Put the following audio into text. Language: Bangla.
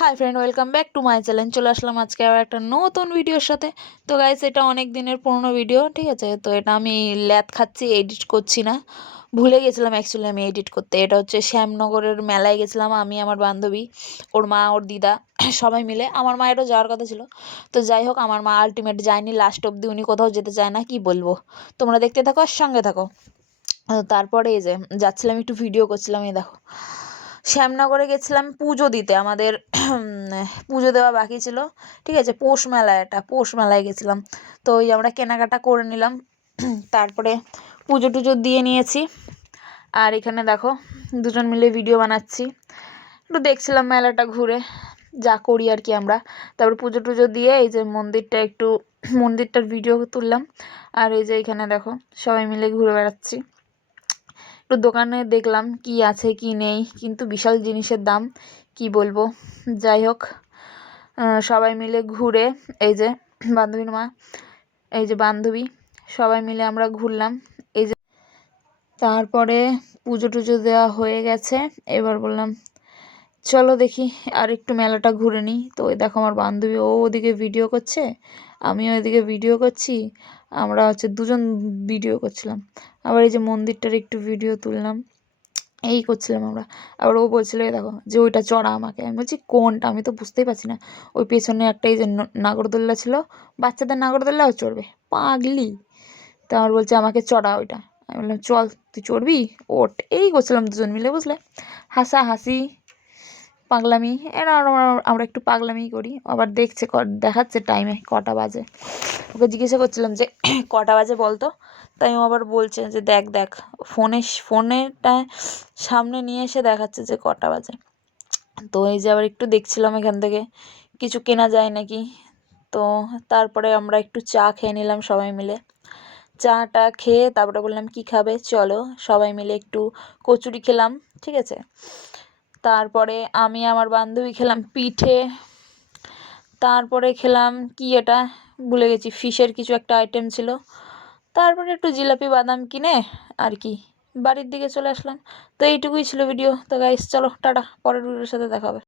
Hi friend, welcome back to my channel. চলে আসলাম আজকে আবার একটা নতুন ভিডিওর সাথে। তো গাইস, এটা অনেক দিনের পুরনো ভিডিও, ঠিক আছে? তো এটা আমি ল্যাদ খাচ্ছি, এডিট করছি না, ভুলে গেছিলাম অ্যাকচুয়ালি আমি এডিট করতে। এটা হচ্ছে শ্যামনগরের মেলায় গেছিলাম আমি, আমার বান্ধবী, ওর মা, ওর দিদা, সবাই মিলে। আমার মায়েরও যাওয়ার কথা ছিল, তো যাই হোক, আমার মা আলটিমেট যায়নি লাস্ট অবধি, উনি কোথাও যেতে চায় না, কি বলবো। তোমরা দেখতে থাকো আর সঙ্গে থাকো। তারপরে এই যে যাচ্ছিলাম, একটু ভিডিও করছিলাম, এই দেখো শ্যামনগরে গেছিলাম পুজো দিতে। আমাদের পুজো দেওয়া বাকি ছিল, ঠিক আছে? পৌষ মেলায়, এটা পৌষ মেলায় গেছিলাম। তো ওই আমরা কেনাকাটা করে নিলাম, তারপরে পুজো টুজো দিয়ে নিয়েছি। আর এখানে দেখো দুজন মিলে ভিডিও বানাচ্ছি, একটু দেখছিলাম মেলাটা ঘুরে, যা করি আর কি আমরা। তারপর পুজো টুজো দিয়ে এই যে মন্দিরটার ভিডিও তুললাম। আর এই যে এখানে দেখো সবাই মিলে ঘুরে বেড়াচ্ছি। একটু দোকানে দেখলাম কি আছে কি নেই, কিন্তু বিশাল জিনিসের দাম, কি বলবো। যাই হোক, সবাই মিলে ঘুরে, এই যে বান্ধবীর মা, এই যে বান্ধবী, সবাই মিলে আমরা ঘুরলাম। এই যে তারপরে পুজো টুজো দেওয়া হয়ে গেছে, এবার বললাম চলো দেখি আর একটু মেলাটা ঘুরে নিই। তো ওই দেখো আমার বান্ধবী, ও ওদিকে ভিডিও করছে, আমিও এদিকে ভিডিও করছি, আমরা হচ্ছে দুজন ভিডিও করছিলাম। আবার এই যে মন্দিরটার একটু ভিডিও তুললাম, এই করছিলাম আমরা। আবার ও বলছিল এই দেখো যে ওইটা চড়া আমাকে, আমি বলছি কোনটা, আমি তো বুঝতেই পারছি না। ওই পেছনে একটা এই যে নাগরদোল্লা ছিল, বাচ্চাদের নাগরদোল্লাও চড়বে, পাগলি। তা আমার বলছে আমাকে চড়া ওইটা। আমি বললাম চল তুই চড়বি, ওঠ। এই করছিলাম দুজন মিলে, বুঝলে, হাসাহাসি, পাগলামি। এরা আমরা একটু পাগলামি করি। আবার দেখছে, দেখাচ্ছে টাইমে কটা বাজে। ওকে জিজ্ঞাসা করছিলাম যে কটা বাজে বলতো, তাই ও আবার বলছে যে দেখ দেখ, ফোনেরটা সামনে নিয়ে এসে দেখাচ্ছে যে কটা বাজে। তো এই যে আবার একটু দেখছিলাম এখান থেকে কিছু কেনা যায় নাকি। তো তারপরে আমরা একটু চা খেয়ে নিলাম সবাই মিলে। চাটা খেয়ে তারপরে বললাম কি খাবে, চলো সবাই মিলে একটু কচুরি খেলাম, ঠিক আছে? তারপরে আমি আমার বান্ধবী খেলাম পিঠে। তারপরে খেলাম কি এটা, ভুলে গেছি, ফিশের কিছু একটা আইটেম ছিল। তারপরে একটু জিলাপি বাদাম কিনে আর কি বাড়ির দিকে চলে আসলাম। তো এইটুকুই ছিল ভিডিও। তো গাইস চলো টাটা, পরের ভিডিওর সাথে দেখা হবে।